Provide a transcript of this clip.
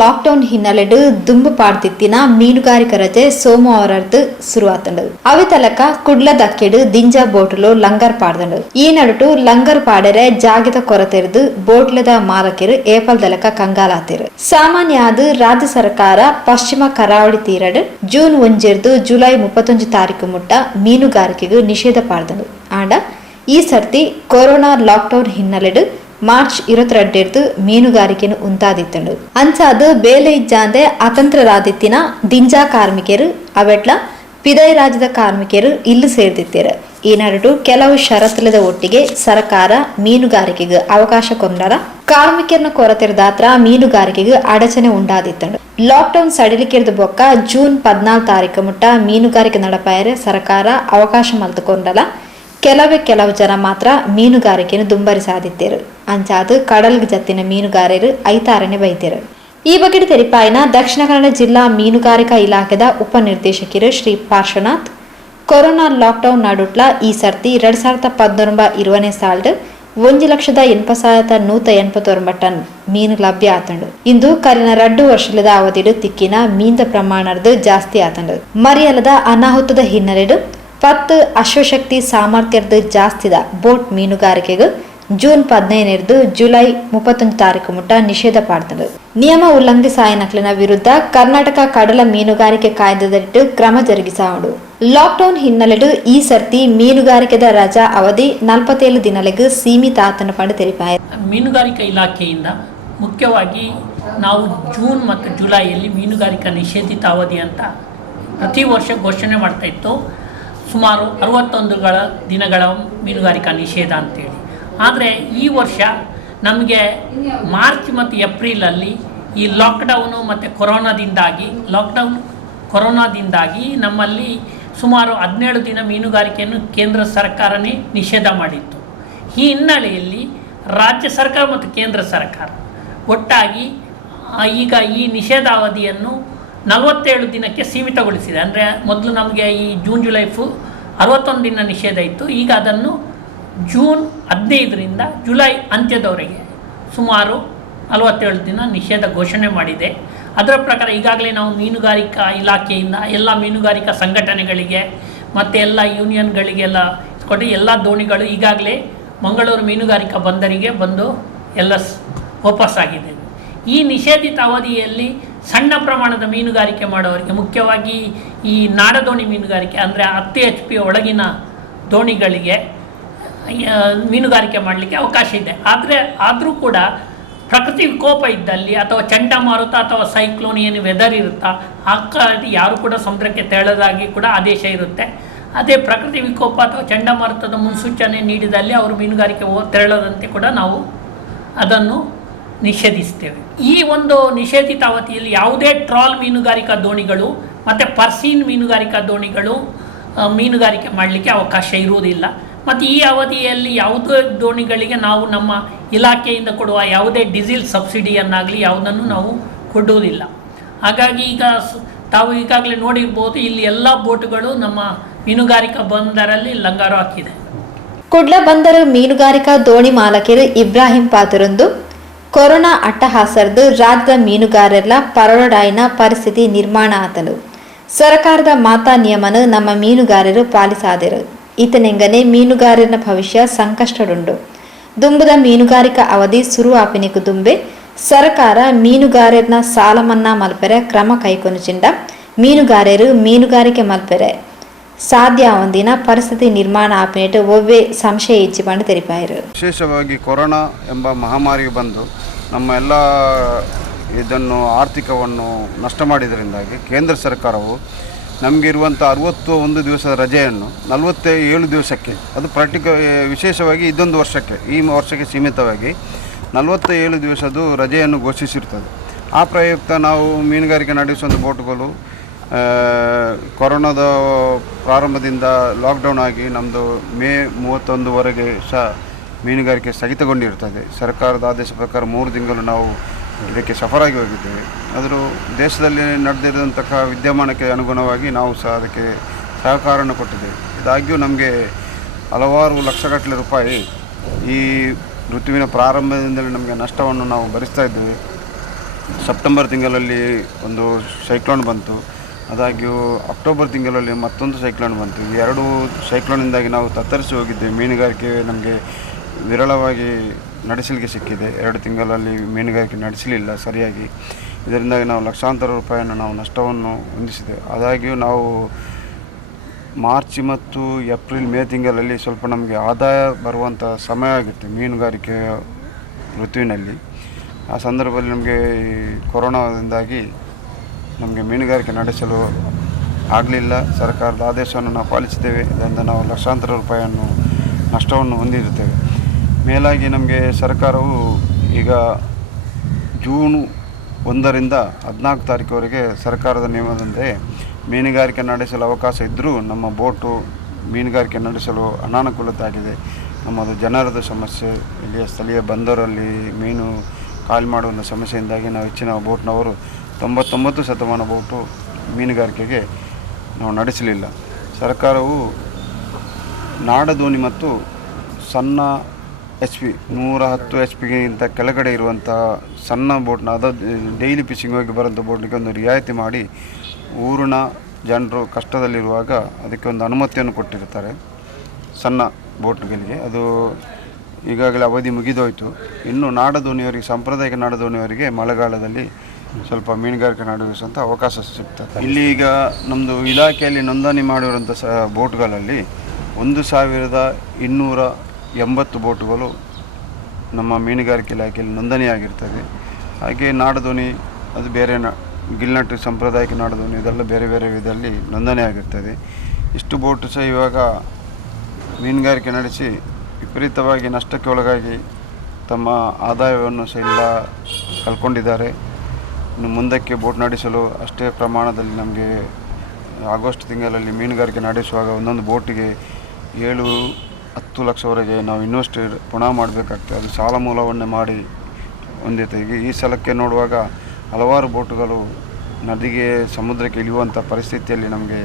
Lockdown ಹಿನ್ನೆಲೆಡು ದುಂಬು ಪಾಡ್ತಿತ್ತಿನ ಮೀನುಗಾರಿಕಾ ರಜೆ ಸೋಮವಾರದ್ದು ಶುರುವಾತಂಡು ಅವಿ ತಲಕ ಕುಡ್ಲ ದಕ್ಕೆಡು ದಿಂಜ ಬೋಟ್ಲು ಲಂಗರ್ ಪಾಡ್ದಂಡು ಈ ನಡುಟು ಲಂಗರ್ ಪಾಡರೆ ಜಾಗದ ಕೊರತೆರ್ದು ಬೋಟ್ಲದ ಮಾಲಕರು ಏಪಲ್ ದಲಕ ಕಂಗಾಲಾತಿರು ಸಾಮಾನ್ಯ ಆದ ರಾಜ್ಯ ಸರ್ಕಾರ ಪಶ್ಚಿಮ ಕರಾವಳಿ ತೀರಡು ಜೂನ್ 1 ಜುಲೈ 31 ತಾರೀಕು ಮುಟ್ಟ ಮೀನುಗಾರಿಕೆಗೂ ನಿಷೇಧ ಪಾಡ್ದಂಡು ಆಂಡ ಈ ಸರ್ತಿ ಕೊರೋನಾ ಲಾಕ್ಡೌನ್ ಹಿನ್ನೆಲೆಡು ಮಾರ್ಚ್ 22 ಮೀನುಗಾರಿಕೆನು ಉಂಟಾದಿತ್ತಂಡು ಅಂಚಾದು ಬೇಲೆ ಇಜ್ಜಾಂದೆ ಅತಂತ್ರರಾದಿತ್ತಿನ ದಿಂಜಾ ಕಾರ್ಮಿಕರು ಅವೆಟ್ಲ ಪಿದೈ ರಾಜ್ಯದ ಕಾರ್ಮಿಕರು ಇಲ್ಲಿ ಸೇರ್ದಿತ್ತಾರೆ ಈ ನಡುಟು ಕೆಲವು ಷರತ್ತುಲದ ಒಟ್ಟಿಗೆ ಸರ್ಕಾರ ಮೀನುಗಾರಿಕೆಗೆ ಅವಕಾಶ ಕೊಂಡರ ಕಾರ್ಮಿಕರನ್ನ ಕೊರತೆರದಾತ್ರ ಮೀನುಗಾರಿಕೆಗೆ ಅಡಚಣೆ ಉಂಟಾದಿತ್ತಂಡು ಲಾಕ್ಡೌನ್ ಸಡಿಲಿಕೆರ್ದು ಬೊಕ್ಕ ಜೂನ್ 14 ತಾರೀಕು ಮುಟ್ಟ ಮೀನುಗಾರಿಕೆ ನಡಪಾಯರೆ ಸರ್ಕಾರ ಅವಕಾಶ ಮಲ್ತುಕೊಂಡಲ ಕೆಲವು ಜನ ಮಾತ್ರ ಮೀನುಗಾರಿಕೆಯನ್ನು ದುಂಬರಿಸಾದಿತ್ತೇರು ಅಂಚಾದು ಕಡಲ್ಗೆ ಜತ್ತಿನ ಮೀನುಗಾರರು ಐತಾರನೆ ಬೈತೇರು ಈ ಬಗ್ಗೆ ತೆರಿಪಾಯಿನ ದಕ್ಷಿಣ ಕನ್ನಡ ಜಿಲ್ಲಾ ಮೀನುಗಾರಿಕಾ ಇಲಾಖೆದ ಉಪನಿರ್ದೇಶಕರು ಶ್ರೀ ಪಾರ್ಶ್ವನಾಥ್ ಕೊರೋನಾ ಲಾಕ್ಡೌನ್ ನಡುಟ್ಲ ಈ ಸರ್ತಿ 2019 ಸಾಲ್ಡ್ 1,80,189 ಟನ್ ಮೀನು ಲಭ್ಯ ಆತಂಡು ಇಂದು ಕಲಿನ 2 ವರ್ಷದ ಅವಧಿಡು ತಿಕ್ಕಿನ ಮೀನ್ದ ಪ್ರಮಾಣದ ಜಾಸ್ತಿ ಆತಂಡು ಮರಿಯಲದ ಅನಾಹುತದ ಹಿನ್ನೆಲೆಡು 10 ಅಶ್ವಶಕ್ತಿ ಸಾಮರ್ಥ್ಯದ ಜಾಸ್ತಿದ ಬೋಟ್ ಮೀನುಗಾರಿಕೆಗೆ ಜೂನ್ 15 ಜುಲೈ 31 ತಾರೀಕು ಮುಟ್ಟ ನಿಷೇಧ ಪಾಡ್ತಂಡು ನಿಯಮ ಉಲ್ಲಂಘಿಸಾಯನಕ್ಲಿನ ವಿರುದ್ಧ ಕರ್ನಾಟಕ ಕಡಲ ಮೀನುಗಾರಿಕೆ ಕಾಯ್ದೆದಟ್ಟು ಕ್ರಮ ಜರುಗಿಸಾವುದು ಲಾಕ್ಡೌನ್ ಹಿನ್ನೆಲೆಡು ಈ ಸರ್ತಿ ಮೀನುಗಾರಿಕೆದ ರಜಾ ಅವಧಿ 47 ದಿನಗಳಿಗೆ ಸೀಮಿತ ಆತನ ಪಂಡು ತೆರಿಪಾಯ ಮೀನುಗಾರಿಕಾ ಇಲಾಖೆಯಿಂದ ಮುಖ್ಯವಾಗಿ ನಾವು ಜೂನ್ ಮತ್ತು ಜುಲೈಯಲ್ಲಿ ಮೀನುಗಾರಿಕಾ ನಿಷೇಧಿತ ಅವಧಿ ಅಂತ ಪ್ರತಿ ವರ್ಷ ಘೋಷಣೆ ಮಾಡ್ತಾ ಇತ್ತು ಸುಮಾರು 61 ದಿನಗಳ ಮೀನುಗಾರಿಕಾ ನಿಷೇಧ ಅಂತೇಳಿ. ಆದರೆ ಈ ವರ್ಷ ನಮಗೆ ಮಾರ್ಚ್ ಮತ್ತು ಏಪ್ರಿಲಲ್ಲಿ ಈ ಲಾಕ್ಡೌನು ಮತ್ತು ಕೊರೋನಾದಿಂದಾಗಿ ನಮ್ಮಲ್ಲಿ ಸುಮಾರು 17 ದಿನ ಮೀನುಗಾರಿಕೆಯನ್ನು ಕೇಂದ್ರ ಸರ್ಕಾರನೇ ನಿಷೇಧ ಮಾಡಿತ್ತು. ಈ ಹಿನ್ನೆಲೆಯಲ್ಲಿ ರಾಜ್ಯ ಸರ್ಕಾರ ಮತ್ತು ಕೇಂದ್ರ ಸರ್ಕಾರ ಒಟ್ಟಾಗಿ ಈಗ ಈ ನಿಷೇಧಾವಧಿಯನ್ನು 47 ದಿನಕ್ಕೆ ಸೀಮಿತಗೊಳಿಸಿದೆ. ಅಂದರೆ ಮೊದಲು ನಮಗೆ ಈ ಜೂನ್ ಜುಲೈ 61 ದಿನ ನಿಷೇಧ ಇತ್ತು. ಈಗ ಅದನ್ನು ಜೂನ್ 15ರಿಂದ ಜುಲೈ ಅಂತ್ಯದವರೆಗೆ ಸುಮಾರು 47 ದಿನ ನಿಷೇಧ ಘೋಷಣೆ ಮಾಡಿದೆ. ಅದರ ಪ್ರಕಾರ ಈಗಾಗಲೇ ನಾವು ಮೀನುಗಾರಿಕಾ ಇಲಾಖೆಯಿಂದ ಎಲ್ಲ ಮೀನುಗಾರಿಕಾ ಸಂಘಟನೆಗಳಿಗೆ ಮತ್ತು ಎಲ್ಲ ಯೂನಿಯನ್ಗಳಿಗೆಲ್ಲ ಕೊಟ್ಟು ಎಲ್ಲ ದೋಣಿಗಳು ಈಗಾಗಲೇ ಮಂಗಳೂರು ಮೀನುಗಾರಿಕಾ ಬಂದರಿಗೆ ಬಂದು ಎಲ್ಲ ವಾಪಸ್ಸಾಗಿದೆ. ಈ ನಿಷೇಧಿತ ಅವಧಿಯಲ್ಲಿ ಸಣ್ಣ ಪ್ರಮಾಣದ ಮೀನುಗಾರಿಕೆ ಮಾಡೋರಿಗೆ ಮುಖ್ಯವಾಗಿ ಈ ನಾಡದೋಣಿ ಮೀನುಗಾರಿಕೆ ಅಂದರೆ 10 HP ಒಳಗಿನ ದೋಣಿಗಳಿಗೆ ಮೀನುಗಾರಿಕೆ ಮಾಡಲಿಕ್ಕೆ ಅವಕಾಶ ಇದೆ. ಆದರೂ ಕೂಡ ಪ್ರಕೃತಿ ವಿಕೋಪ ಇದ್ದಲ್ಲಿ ಅಥವಾ ಚಂಡಮಾರುತ ಅಥವಾ ಸೈಕ್ಲೋನ್ ಏನು ವೆದರ್ ಇರುತ್ತಾ ಆ ಕಾರಣಕ್ಕೆ ಯಾರು ಕೂಡ ಸಮುದ್ರಕ್ಕೆ ತೆರಳದಾಗಿ ಕೂಡ ಆದೇಶ ಇರುತ್ತೆ. ಅದೇ ಪ್ರಕೃತಿ ವಿಕೋಪ ಅಥವಾ ಚಂಡಮಾರುತದ ಮುನ್ಸೂಚನೆ ನೀಡಿದಲ್ಲಿ ಅವರು ಮೀನುಗಾರಿಕೆ ತೆರಳದಂತೆ ಕೂಡ ನಾವು ಅದನ್ನು ನಿಷೇಧಿಸ್ತೇವೆ. ಈ ಒಂದು ನಿಷೇಧಿತ ಅವಧಿಯಲ್ಲಿ ಯಾವುದೇ ಟ್ರಾಲ್ ಮೀನುಗಾರಿಕಾ ದೋಣಿಗಳು ಮತ್ತು ಪರ್ಸೀನ್ ಮೀನುಗಾರಿಕಾ ದೋಣಿಗಳು ಮೀನುಗಾರಿಕೆ ಮಾಡಲಿಕ್ಕೆ ಅವಕಾಶ ಇರುವುದಿಲ್ಲ. ಮತ್ತು ಈ ಅವಧಿಯಲ್ಲಿ ಯಾವುದೇ ದೋಣಿಗಳಿಗೆ ನಾವು ನಮ್ಮ ಇಲಾಖೆಯಿಂದ ಕೊಡುವ ಯಾವುದೇ ಡೀಸೆಲ್ ಸಬ್ಸಿಡಿಯನ್ನಾಗಲಿ ಯಾವುದನ್ನು ನಾವು ಕೊಡುವುದಿಲ್ಲ. ಹಾಗಾಗಿ ಈಗ ತಾವು ಈಗಾಗಲೇ ನೋಡಿರ್ಬೋದು, ಇಲ್ಲಿ ಎಲ್ಲ ಬೋಟುಗಳು ನಮ್ಮ ಮೀನುಗಾರಿಕಾ ಬಂದರಲ್ಲಿ ಲಂಗರು ಹಾಕಿದೆ. ಕುಡ್ಲ ಬಂದರು ಮೀನುಗಾರಿಕಾ ದೋಣಿ ಮಾಲಕರು ಇಬ್ರಾಹಿಂ ಪಾತರೊಂದು ಕೊರೋನಾ ಅಟ್ಟಹಾಸರದು ರಾಜ್ಯದ ಮೀನುಗಾರರ ಪರವಡಾಯಿನ ಪರಿಸ್ಥಿತಿ ನಿರ್ಮಾಣ ಆತನು ಸರ್ಕಾರದ ಮಾತಾ ನಿಯಮನ ನಮ್ಮ ಮೀನುಗಾರರು ಪಾಲಿಸಾದರು ಈತನೆಂಗನೆ ಮೀನುಗಾರನ ಭವಿಷ್ಯ ಸಂಕಷ್ಟಡುಂಡು ದುಂಬುದ ಮೀನುಗಾರಿಕಾ ಅವಧಿ ಶುರುವಾಪಿನಿಕು ದುಂಬೆ ಸರ್ಕಾರ ಮೀನುಗಾರರನ್ನ ಸಾಲ ಮನ್ನಾ ಮಲ್ಪೆರೆ ಕ್ರಮ ಕೈಕೊನುಚಿಂಡ ಮೀನುಗಾರರು ಮೀನುಗಾರಿಕೆ ಮಲ್ಪೆರೆ ಸಾಧ್ಯ ಒಂದಿನ ಪರಿಸ್ಥಿತಿ ನಿರ್ಮಾಣ ಆಪಿನೇಟು ಒವ್ವೇ ಸಂಶಯ ಇಚ್ಚಿಕೊಂಡು ತೆರಿಪಾಯರು. ವಿಶೇಷವಾಗಿ ಕೊರೋನಾ ಎಂಬ ಮಹಾಮಾರಿ ಬಂದು ನಮ್ಮ ಎಲ್ಲ ಇದನ್ನು ಆರ್ಥಿಕವನ್ನು ನಷ್ಟ ಮಾಡಿದ್ದರಿಂದಾಗಿ ಕೇಂದ್ರ ಸರ್ಕಾರವು ನಮಗಿರುವಂಥ 61 ದಿವಸದ ರಜೆಯನ್ನು 47 ದಿವಸಕ್ಕೆ, ಅದು ವಿಶೇಷವಾಗಿ ಇದೊಂದು ವರ್ಷಕ್ಕೆ, ಈ ವರ್ಷಕ್ಕೆ ಸೀಮಿತವಾಗಿ 47 ದಿವಸದ ರಜೆಯನ್ನು ಘೋಷಿಸಿರುತ್ತದೆ. ಆ ಪ್ರಯುಕ್ತ ನಾವು ಮೀನುಗಾರಿಕೆ ನಡೆಸುವಂಥ ಬೋಟುಗಳು ಕೊರೋನಾದ ಪ್ರಾರಂಭದಿಂದ ಲಾಕ್ಡೌನ್ ಆಗಿ ನಮ್ಮದು ಮೇ 31ವರೆಗೆ ಮೀನುಗಾರಿಕೆ ಸ್ಥಗಿತಗೊಂಡಿರುತ್ತದೆ. ಸರ್ಕಾರದ ಆದೇಶ ಪ್ರಕಾರ 3 ತಿಂಗಳು ನಾವು ಇದಕ್ಕೆ ಸಫರಾಗಿ ಹೋಗಿದ್ದೇವೆ. ಆದರೂ ದೇಶದಲ್ಲಿ ನಡೆದಿರುವಂತಹ ವಿದ್ಯಮಾನಕ್ಕೆ ಅನುಗುಣವಾಗಿ ನಾವು ಸಹ ಅದಕ್ಕೆ ಸಹಕಾರವನ್ನು ಕೊಟ್ಟಿದ್ದೇವೆ. ಇದಾಗಿಯೂ ನಮಗೆ ಹಲವಾರು ಲಕ್ಷಗಟ್ಟಲೆ ರೂಪಾಯಿ ಈ ಋತುವಿನ ಪ್ರಾರಂಭದಿಂದಲೇ ನಮಗೆ ನಷ್ಟವನ್ನು ನಾವು ಭರಿಸ್ತಾ ಇದ್ದೇವೆ. ಸೆಪ್ಟೆಂಬರ್ ತಿಂಗಳಲ್ಲಿ ಒಂದು ಸೈಕ್ಲೋನ್ ಬಂತು. ಆದಾಗ್ಯೂ ಅಕ್ಟೋಬರ್ ತಿಂಗಳಲ್ಲಿ ಮತ್ತೊಂದು ಸೈಕ್ಲೋನ್ ಬಂತು. ಈ ಎರಡೂ ಸೈಕ್ಲೋನಿಂದಾಗಿ ನಾವು ತತ್ತರಿಸಿ ಹೋಗಿದ್ದೇವೆ. ಮೀನುಗಾರಿಕೆ ನಮಗೆ ವಿರಳವಾಗಿ ನಡೆಸಲಿಕ್ಕೆ ಸಿಕ್ಕಿದೆ. 2 ತಿಂಗಳಲ್ಲಿ ಮೀನುಗಾರಿಕೆ ನಡೆಸಲಿಲ್ಲ ಸರಿಯಾಗಿ. ಇದರಿಂದಾಗಿ ನಾವು ಲಕ್ಷಾಂತರ ರೂಪಾಯಿಯನ್ನು ನಾವು ನಷ್ಟವನ್ನು ಹೊಂದಿಸಿದ್ದೇವೆ. ಆದಾಗ್ಯೂ ನಾವು ಮಾರ್ಚ್ ಮತ್ತು ಏಪ್ರಿಲ್ ಮೇ ತಿಂಗಳಲ್ಲಿ ಸ್ವಲ್ಪ ನಮಗೆ ಆದಾಯ ಬರುವಂಥ ಸಮಯ ಆಗಿತ್ತು ಮೀನುಗಾರಿಕೆ ಋತುವಿನಲ್ಲಿ. ಆ ಸಂದರ್ಭದಲ್ಲಿ ನಮಗೆ ಈ ಕೊರೋನಾದಿಂದಾಗಿ ನಮಗೆ ಮೀನುಗಾರಿಕೆ ನಡೆಸಲು ಆಗಲಿಲ್ಲ. ಸರ್ಕಾರದ ಆದೇಶವನ್ನು ನಾವು ಪಾಲಿಸಿದ್ದೇವೆ. ಇದರಿಂದ ನಾವು ಲಕ್ಷಾಂತರ ರೂಪಾಯಿಯನ್ನು ನಷ್ಟವನ್ನು ಹೊಂದಿರುತ್ತೇವೆ. ಮೇಲಾಗಿ ನಮಗೆ ಸರ್ಕಾರವು ಈಗ ಜೂನ್ 1ರಿಂದ 14 ತಾರೀಕುವರೆಗೆ ಸರ್ಕಾರದ ನಿಯಮದಂತೆ ಮೀನುಗಾರಿಕೆ ನಡೆಸಲು ಅವಕಾಶ ಇದ್ದರೂ ನಮ್ಮ ಬೋಟು ಮೀನುಗಾರಿಕೆ ನಡೆಸಲು ಅನಾನುಕೂಲತೆ ಆಗಿದೆ. ನಮ್ಮದು ಜನರದ ಸಮಸ್ಯೆ, ಇಲ್ಲಿಯ ಸ್ಥಳೀಯ ಬಂದರಲ್ಲಿ ಮೀನು ಖಾಲಿ ಮಾಡುವ ಸಮಸ್ಯೆಯಿಂದಾಗಿ ನಾವು ಹೆಚ್ಚಿನ ಬೋಟ್ನವರು 99% ಬೋಟು ಮೀನುಗಾರಿಕೆಗೆ ನಾವು ನಡೆಸಲಿಲ್ಲ. ಸರ್ಕಾರವು ನಾಡದೋಣಿ ಮತ್ತು ಸಣ್ಣ HP 110 HP ಕೆಳಗಡೆ ಇರುವಂಥ ಸಣ್ಣ ಬೋಟ್ನ ಅದು ಡೈಲಿ ಫಿಶಿಂಗ್ ಹೋಗಿ ಬರೋಂಥ ಬೋಟ್ಗೆ ಒಂದು ರಿಯಾಯಿತಿ ಮಾಡಿ ಊರಿನ ಜನರು ಕಷ್ಟದಲ್ಲಿರುವಾಗ ಅದಕ್ಕೆ ಒಂದು ಅನುಮತಿಯನ್ನು ಕೊಟ್ಟಿರ್ತಾರೆ ಸಣ್ಣ ಬೋಟ್ಗಳಿಗೆ. ಅದು ಈಗಾಗಲೇ ಅವಧಿ ಮುಗಿದೋಯ್ತು. ಇನ್ನು ನಾಡದೋಣಿಯವರಿಗೆ, ಸಾಂಪ್ರದಾಯಿಕ ನಾಡದೋಣಿಯವರಿಗೆ ಮಳೆಗಾಲದಲ್ಲಿ ಸ್ವಲ್ಪ ಮೀನುಗಾರಿಕೆ ನಡೆಸುವಂಥ ಅವಕಾಶ ಸಿಗ್ತದೆ. ಇಲ್ಲಿ ಈಗ ನಮ್ಮದು ಇಲಾಖೆಯಲ್ಲಿ ನೋಂದಣಿ ಮಾಡಿರುವಂಥ ಬೋಟ್ಗಳಲ್ಲಿ 1280 ಬೋಟುಗಳು ನಮ್ಮ ಮೀನುಗಾರಿಕೆ ಇಲಾಖೆಯಲ್ಲಿ ನೋಂದಣಿಯಾಗಿರ್ತದೆ. ಹಾಗೆ ನಾಡದೋಣಿ ಅದು ಬೇರೆ ಗಿಲ್ನಟ್ಟು ಸಾಂಪ್ರದಾಯಿಕ ನಾಡದೋಣಿ ಇದೆಲ್ಲ ಬೇರೆ ಬೇರೆ ವಿಧದಲ್ಲಿ ನೋಂದಣಿ ಆಗಿರ್ತದೆ. ಇಷ್ಟು ಬೋಟು ಸಹ ಇವಾಗ ಮೀನುಗಾರಿಕೆ ನಡೆಸಿ ವಿಪರೀತವಾಗಿ ನಷ್ಟಕ್ಕೆ ಒಳಗಾಗಿ ತಮ್ಮ ಆದಾಯವನ್ನು ಸಹ ಎಲ್ಲ ಕಳ್ಕೊಂಡಿದ್ದಾರೆ. ಇನ್ನು ಮುಂದಕ್ಕೆ ಬೋಟ್ ನಡೆಸಲು ಅಷ್ಟೇ ಪ್ರಮಾಣದಲ್ಲಿ ನಮಗೆ ಆಗಸ್ಟ್ ತಿಂಗಳಲ್ಲಿ ಮೀನುಗಾರಿಕೆ ನಡೆಸುವಾಗ ಒಂದೊಂದು ಬೋಟಿಗೆ 7-10 ಲಕ್ಷವರೆಗೆ ನಾವು ಇನ್ವೆಸ್ಟ್ ಪುನಃ ಮಾಡಬೇಕಾಗ್ತದೆ. ಅದು ಸಾಲ ಮೂಲವನ್ನೇ ಮಾಡಿ ಹೊಂದಿದೆ. ಈಗ ಈ ಸಲಕ್ಕೆ ನೋಡುವಾಗ ಹಲವಾರು ಬೋಟುಗಳು ನದಿಗೆ ಸಮುದ್ರಕ್ಕೆ ಇಳಿಯುವಂಥ ಪರಿಸ್ಥಿತಿಯಲ್ಲಿ ನಮಗೆ